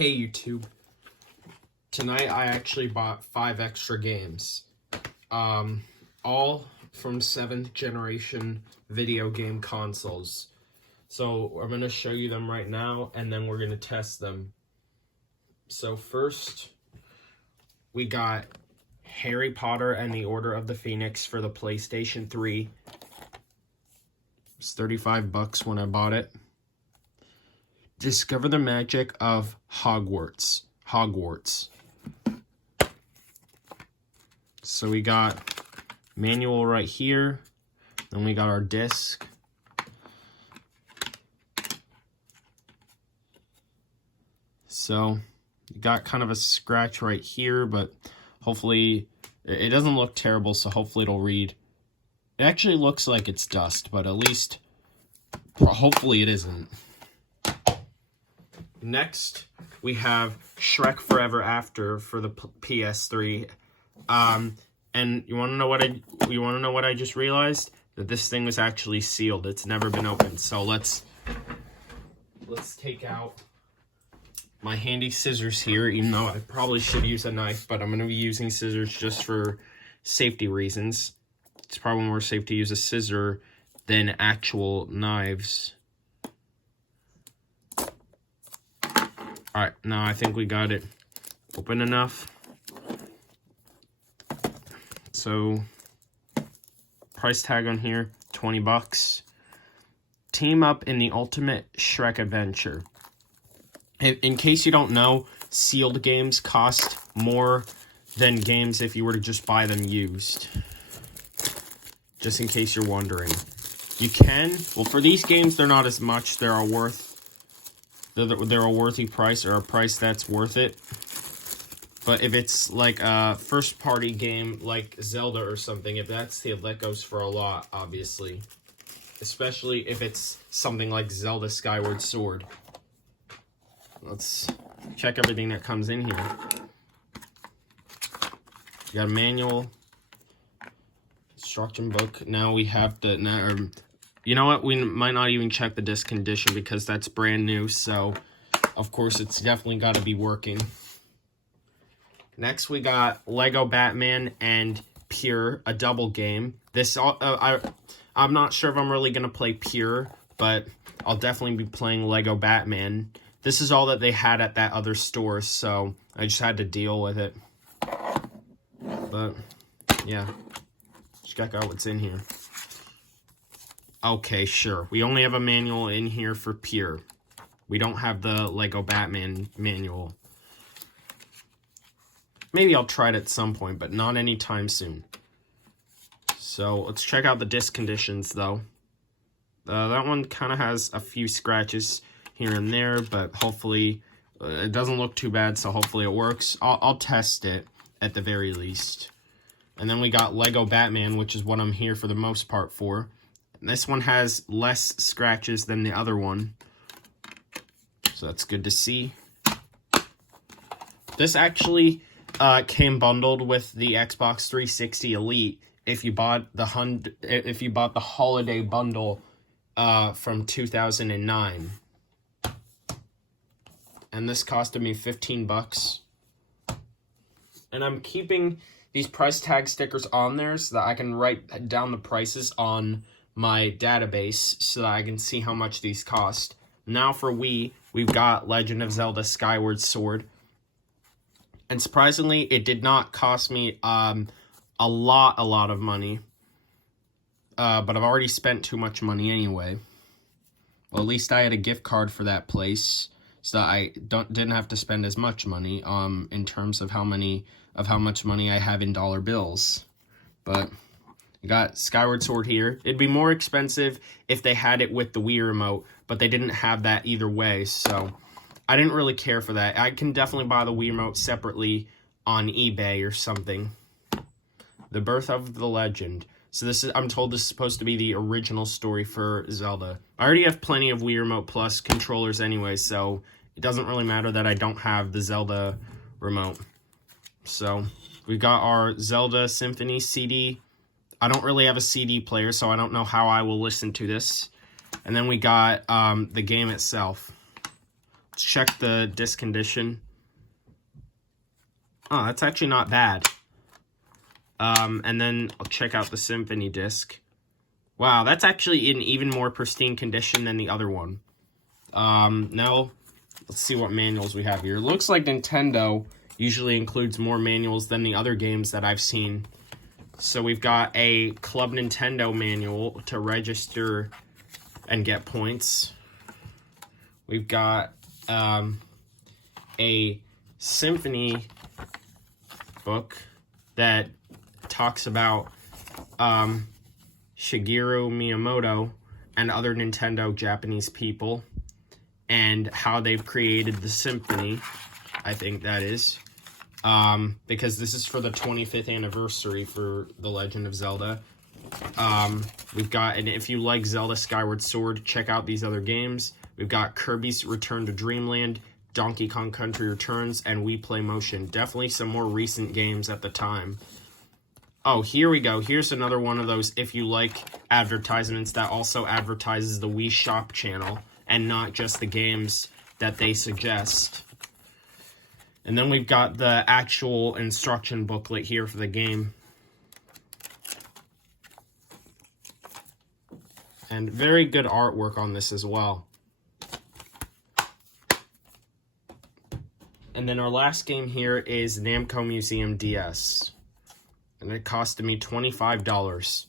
Hey YouTube, tonight I actually bought 5 extra games, all from 7th generation video game consoles. So I'm going to show you them right now, and then we're going to test them. So first, we got Harry Potter and the Order of the Phoenix for the PlayStation 3. It's $35 when I bought it. Discover the Magic of Hogwarts. So we got manual right here. Then we got our disc. So you got kind of a scratch right here, but hopefully it doesn't look terrible, so hopefully it'll read. It actually looks like it's dust, but at least hopefully it isn't. Next, we have Shrek Forever After for the PS3. And you want to know what I just realized? That this thing was actually sealed. It's never been opened. So let's take out my handy scissors here, even though I probably should use a knife, but I'm going to be using scissors just for safety reasons. It's probably more safe to use a scissor than actual knives. Alright, now I think we got it open enough. So, price tag on here, $20. Team up in the ultimate Shrek adventure. In case you don't know, sealed games cost more than games if you were to just buy them used. Just in case you're wondering. You can, well, for these games, they're not as much. They're a worthy price, or a price that's worth it. But if it's like a first-party game like Zelda or something, if that's sealed, that goes for a lot, obviously. Especially if it's something like Zelda Skyward Sword. Let's check everything that comes in here. You got a manual, instruction book. Now we have to... you know what? We might not even check the disc condition because that's brand new. So, of course, it's definitely got to be working. Next, we got Lego Batman and Pure, a double game. This, I'm not sure if I'm really going to play Pure, but I'll definitely be playing Lego Batman. This is all that they had at that other store, so I just had to deal with it. But, yeah. Check out what's in here. Okay, sure. We only have a manual in here for Pure. We don't have the Lego Batman manual. Maybe I'll try it at some point, but not anytime soon. So, let's check out the disc conditions, though. That one kind of has a few scratches here and there, but hopefully it doesn't look too bad, so hopefully it works. I'll test it at the very least. And then we got Lego Batman, which is what I'm here for the most part for. This one has less scratches than the other one, so that's good to see. This actually came bundled with the Xbox 360 Elite if you bought the holiday bundle from 2009, and this costed me $15. And I'm keeping these price tag stickers on there so that I can write down the prices on my database so that I can see how much these cost. Now for Wii, we've got Legend of Zelda Skyward Sword. And surprisingly, it did not cost me a lot of money. But I've already spent too much money anyway. Well, at least I had a gift card for that place, so that I didn't have to spend as much money in terms of how much money I have in dollar bills. But you got Skyward Sword here. It'd be more expensive if they had it with the Wii remote, but they didn't have that either way, so I didn't really care for that. I can definitely buy the Wii remote separately on eBay or something. The Birth of the Legend. So this is, I'm told this is supposed to be the original story for Zelda. I already have plenty of Wii Remote Plus controllers anyway, so it doesn't really matter that I don't have the Zelda remote. So we got our Zelda Symphony CD. I don't really have a CD player, so I don't know how I will listen to this. And then we got the game itself. check the disc condition. Oh, that's actually not bad. And then I'll check out the Symphony disc. Wow, that's actually in even more pristine condition than the other one. Now, let's see what manuals we have here. Looks like Nintendo usually includes more manuals than the other games that I've seen. So we've got a Club Nintendo manual to register and get points. We've got a Symphony book that talks about Shigeru Miyamoto and other Nintendo Japanese people and how they've created the Symphony, I think that is. Because this is for the 25th anniversary for The Legend of Zelda. We've got, and if you like Zelda Skyward Sword, check out these other games. We've got Kirby's Return to Dreamland, Donkey Kong Country Returns, and We Play Motion. Definitely some more recent games at the time. Oh, here we go. Here's another one of those if you like advertisements that also advertises the Wii Shop channel and not just the games that they suggest. And then we've got the actual instruction booklet here for the game. And very good artwork on this as well. And then our last game here is Namco Museum DS. And it costed me $25.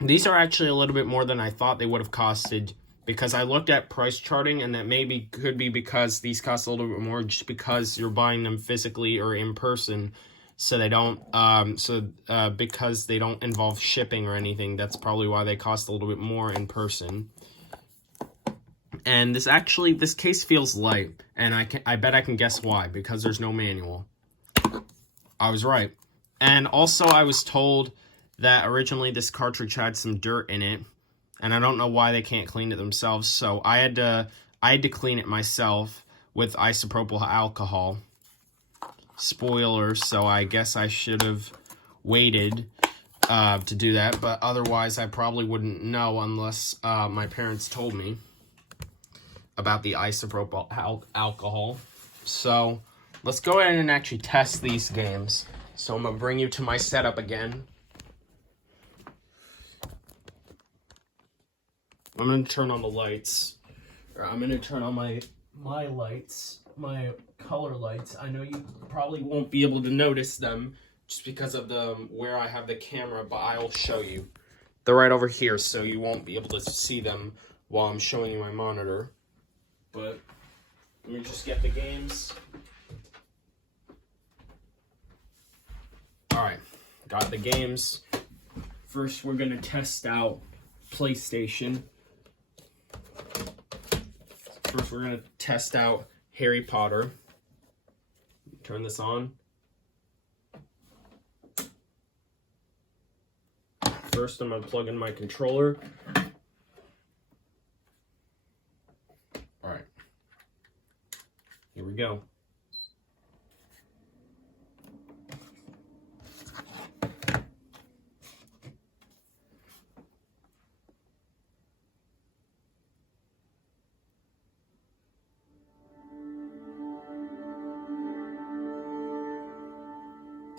These are actually a little bit more than I thought they would have costed, because I looked at price charting, and that maybe could be because these cost a little bit more just because you're buying them physically or in person, so they don't because they don't involve shipping or anything. That's probably why they cost a little bit more in person. And this case feels light, and I bet I can guess why, because there's no manual. I was right. And also I was told that originally this cartridge had some dirt in it, and I don't know why they can't clean it themselves, so I had to clean it myself with isopropyl alcohol. Spoiler, so I guess I should have waited to do that, but otherwise I probably wouldn't know unless my parents told me about the isopropyl alcohol. So let's go ahead and actually test these games. So I'm going to bring you to my setup again. I'm going to turn on the lights. Or I'm going to turn on my lights, my color lights. I know you probably won't be able to notice them just because of where I have the camera, but I'll show you. They're right over here, so you won't be able to see them while I'm showing you my monitor. But let me just get the games. Alright, got the games. First, we're going to test out PlayStation. First, we're going to test out Harry Potter. Turn this on. First, I'm going to plug in my controller. Alright. Here we go.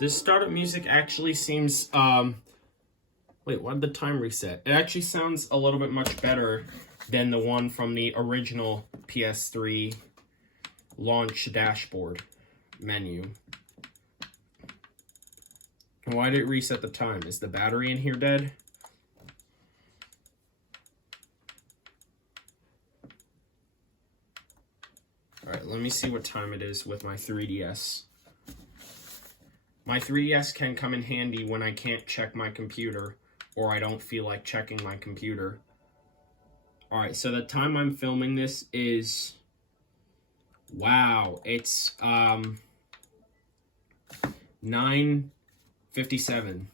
This startup music actually seems, wait, why did the time reset? It actually sounds a little bit much better than the one from the original PS3 launch dashboard menu. Why did it reset the time? Is the battery in here dead? Alright, let me see what time it is with my 3DS. My 3DS can come in handy when I can't check my computer, or I don't feel like checking my computer. Alright, so the time I'm filming this is... Wow, it's 9:57.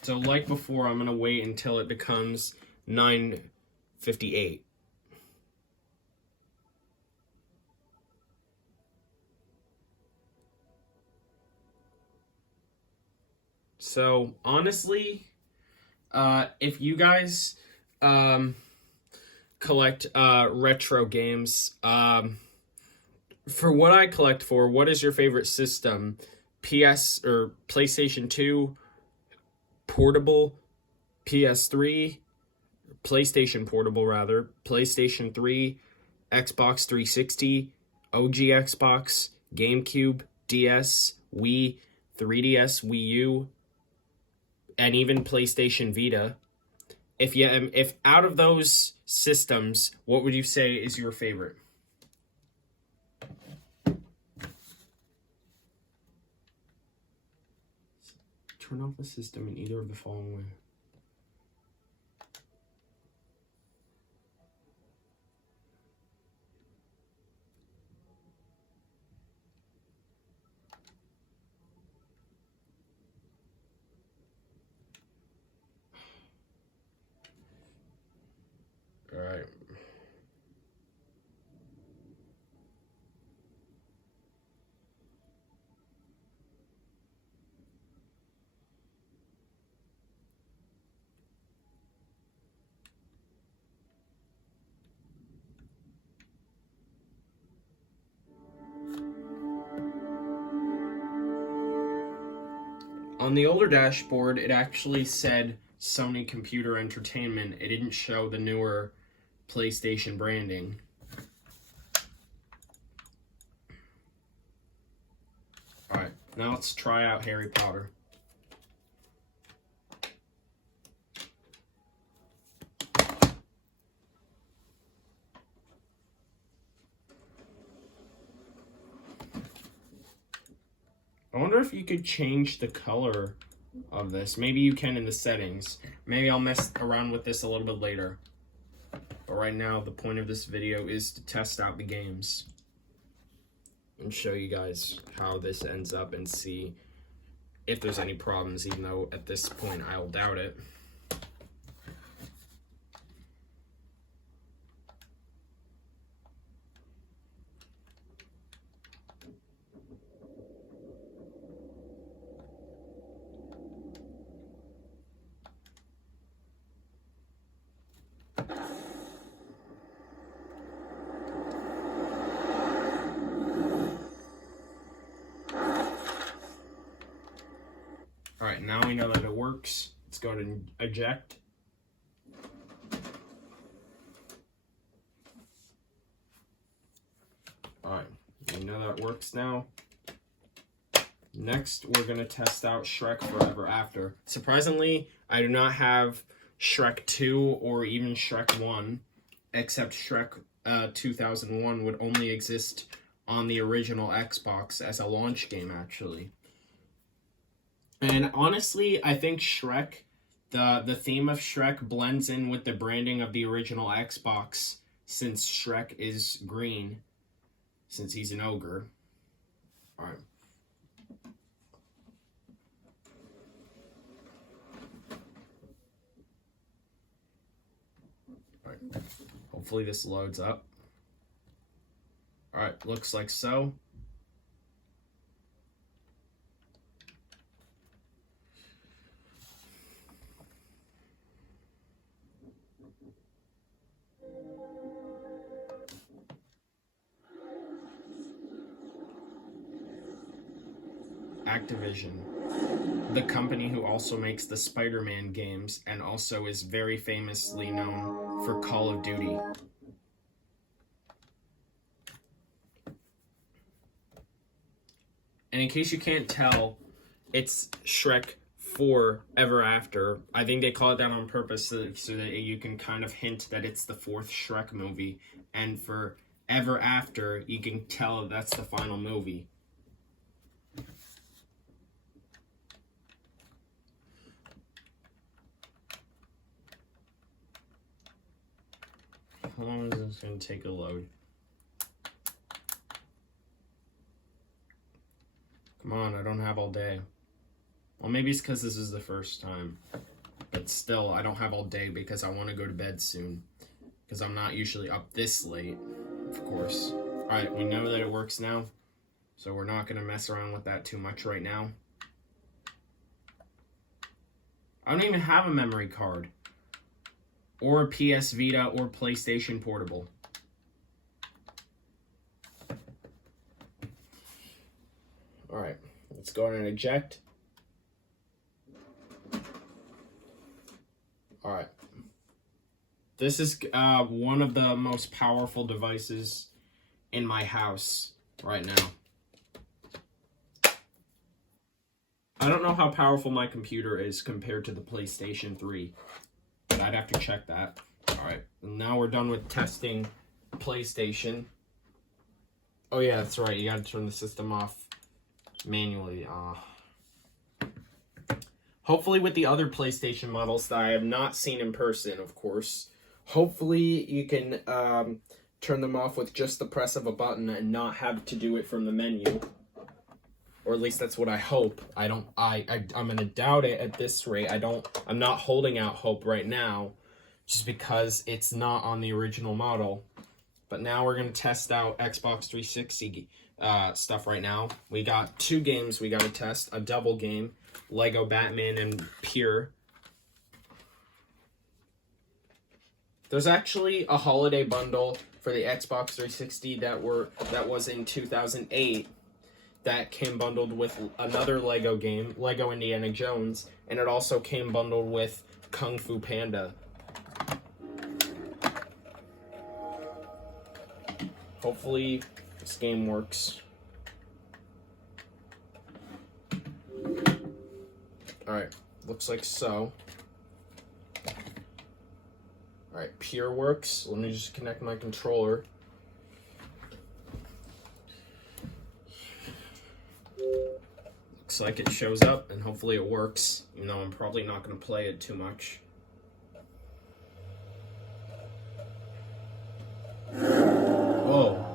So like before, I'm going to wait until it becomes 9:58. So, honestly, If you guys collect retro games, for what I collect for, what is your favorite system? PS or PlayStation 2, portable, PS3, PlayStation Portable rather, PlayStation 3, Xbox 360, OG Xbox, GameCube, DS, Wii, 3DS, Wii U, and even PlayStation Vita. If out of those systems, what would you say is your favorite? Turn off the system in either of the following way. All right. On the older dashboard, it actually said Sony Computer Entertainment. It didn't show the newer PlayStation branding. Alright, now let's try out Harry Potter. I wonder if you could change the color of this. Maybe you can in the settings. Maybe I'll mess around with this a little bit later. But right now, the point of this video is to test out the games and show you guys how this ends up and see if there's any problems, even though at this point I'll doubt it. Alright, now we know that it works. Let's go ahead and eject. Alright, we know that works now. Next, we're going to test out Shrek Forever After. Surprisingly, I do not have Shrek 2 or even Shrek 1, except Shrek 2001 would only exist on the original Xbox as a launch game, actually. And honestly, I think Shrek, the theme of Shrek blends in with the branding of the original Xbox, since Shrek is green, since he's an ogre. Alright. Alright. Hopefully this loads up. Alright, looks like so. Activision, the company who also makes the Spider-Man games and also is very famously known for Call of Duty. And in case you can't tell, it's Shrek Forever After. I think they call it that on purpose so that you can kind of hint that it's the fourth Shrek movie. And for Ever After, you can tell that's the final movie. How long is this going to take a load? Come on, I don't have all day. Well, maybe it's because this is the first time. But still, I don't have all day because I want to go to bed soon. Because I'm not usually up this late, of course. Alright, we know that it works now. So we're not going to mess around with that too much right now. I don't even have a memory card. Or a PS Vita or PlayStation Portable. Alright, let's go ahead and eject. Alright. This is one of the most powerful devices in my house right now. I don't know how powerful my computer is compared to the PlayStation 3. But I'd have to check that. Alright, now we're done with testing PlayStation. Oh yeah, that's right, you gotta turn the system off manually. Hopefully with the other PlayStation models that I have not seen in person, of course, hopefully you can turn them off with just the press of a button and not have to do it from the menu. Or at least that's what I hope. I'm gonna doubt it at this rate. I'm not holding out hope right now, just because it's not on the original model. But now we're gonna test out Xbox 360 stuff right now. We got 2 games we gotta test, a double game, Lego Batman and Pure. There's actually a holiday bundle for the Xbox 360 that was in 2008 that came bundled with another Lego game, Lego Indiana Jones, and it also came bundled with Kung Fu Panda. Hopefully this game works. Alright, looks like so. Alright, Pure works. Let me just connect my controller. Looks like it shows up, and hopefully it works, even though I'm probably not going to play it too much. Whoa.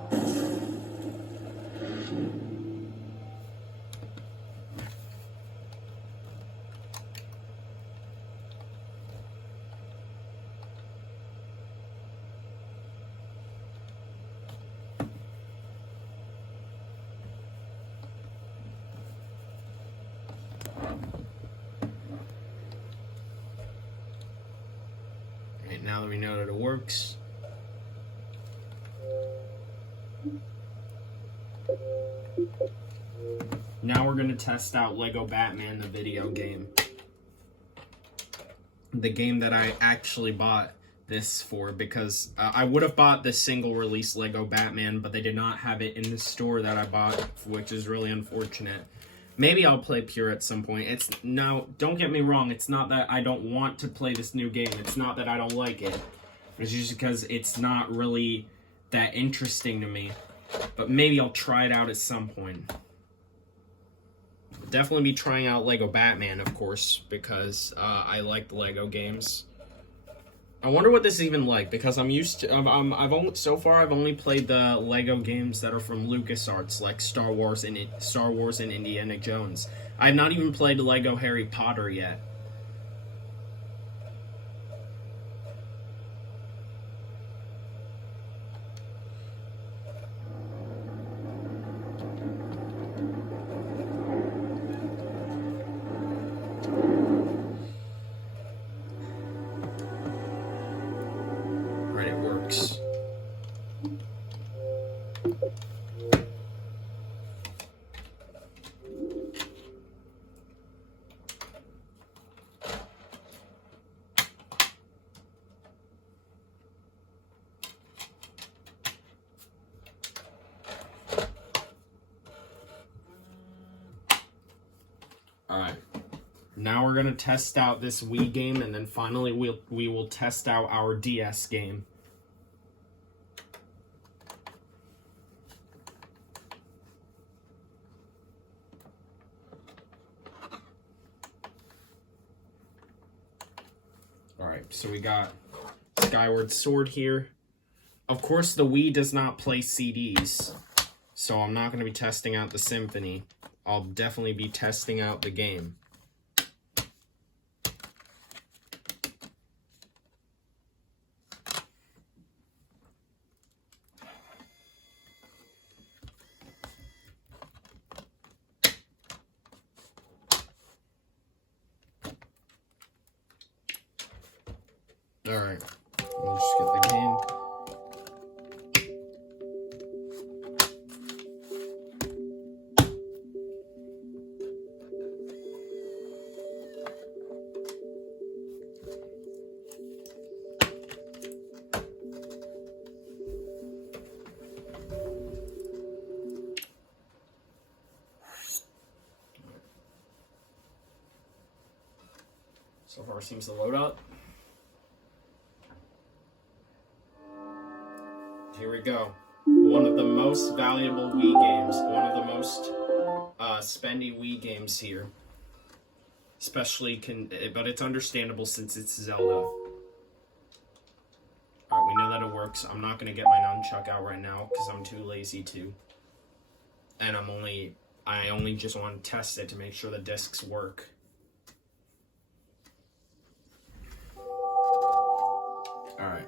Alright, now that we know that it works, now we're going to test out Lego Batman, the video game. The game that I actually bought this for, because I would have bought the single release Lego Batman, but they did not have it in the store that I bought, which is really unfortunate. Maybe I'll play Pure at some point. Don't get me wrong, it's not that I don't want to play this new game. It's not that I don't like it. It's just because it's not really that interesting to me. But maybe I'll try it out at some point. I'll definitely be trying out Lego Batman, of course, because I like the Lego games. I wonder what this is even like, because I'm used to so far I've only played the Lego games that are from LucasArts, like Star Wars and Indiana Jones. I've not even played Lego Harry Potter yet. Right, it works. Alright, now we're going to test out this Wii game, and then finally we will test out our DS game. Alright, so we got Skyward Sword here. Of course, the Wii does not play CDs, so I'm not going to be testing out the Symphony. I'll definitely be testing out the game. Alright, we'll just get the game. So far seems to load up. Here we go. One of the most valuable Wii games. One of the most spendy Wii games here. Especially, but it's understandable since it's Zelda. Alright, we know that it works. I'm not going to get my nunchuck out right now because I'm too lazy to. And I only just want to test it to make sure the discs work. Alright.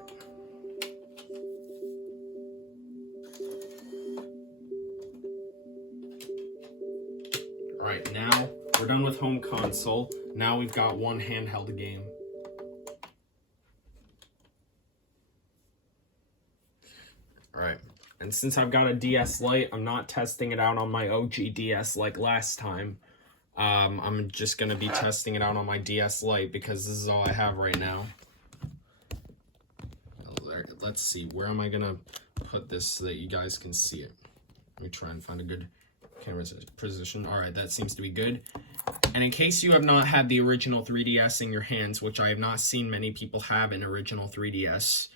Alright, now we're done with home console. Now we've got one handheld game. Alright, and since I've got a DS Lite, I'm not testing it out on my OG DS like last time. I'm just going to be testing it out on my DS Lite because this is all I have right now. Let's see, where am I going to put this so that you guys can see it? Let me try and find a good camera position. Alright, that seems to be good. And in case you have not had the original 3DS in your hands, which I have not seen many people have an original 3DS,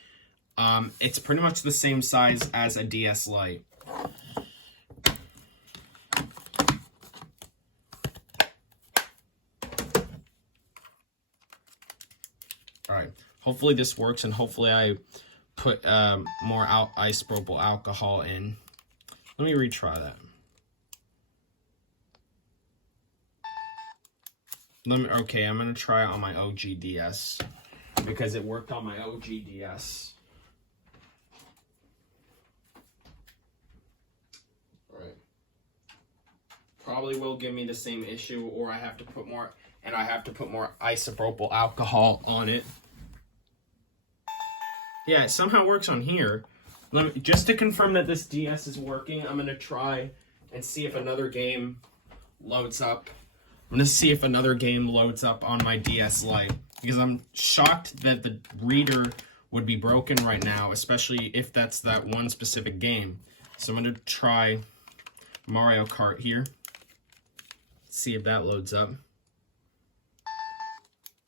it's pretty much the same size as a DS Lite. Alright, hopefully this works, and hopefully I put more isopropyl alcohol in. Let me retry that. Okay, I'm going to try it on my OG DS because it worked on my OG DS. Alright. Probably will give me the same issue, or I have to put more, and I have to put more isopropyl alcohol on it. Yeah, it somehow works on here. Just to confirm that this DS is working, I'm going to try and see if another game loads up. I'm going to see if another game loads up on my DS Lite, because I'm shocked that the reader would be broken right now, especially if that's that one specific game. So I'm going to try Mario Kart here. See if that loads up.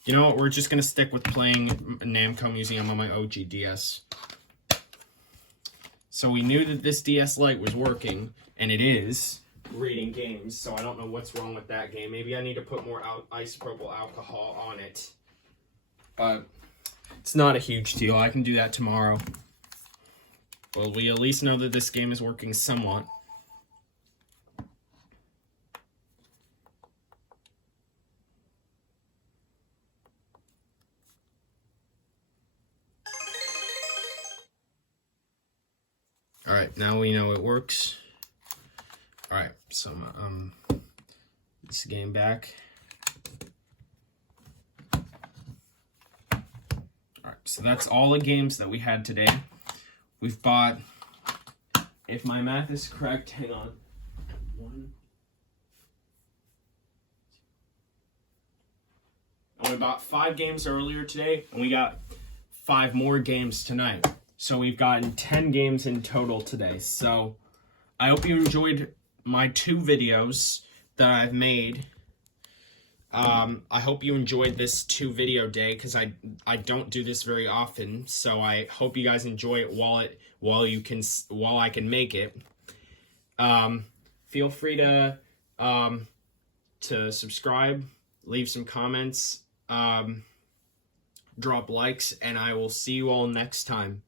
You know what, we're just going to stick with playing Namco Museum on my OG DS. So we knew that this DS Lite was working, and it is reading games, so I don't know what's wrong with that game. Maybe I need to put more isopropyl alcohol on it. But it's not a huge deal. I can do that tomorrow. Well, we at least know that this game is working somewhat. Alright, now we know it works. Alright, so this game back. Alright, so that's all the games that we had today. We've bought, if my math is correct, hang on. We bought 5 games earlier today, and we got 5 more games tonight. So we've gotten 10 games in total today. So I hope you enjoyed my 2 videos that I've made. I hope you enjoyed this 2 video day, because I don't do this very often. So I hope you guys enjoy it while I can make it. Feel free to subscribe, leave some comments, drop likes, and I will see you all next time.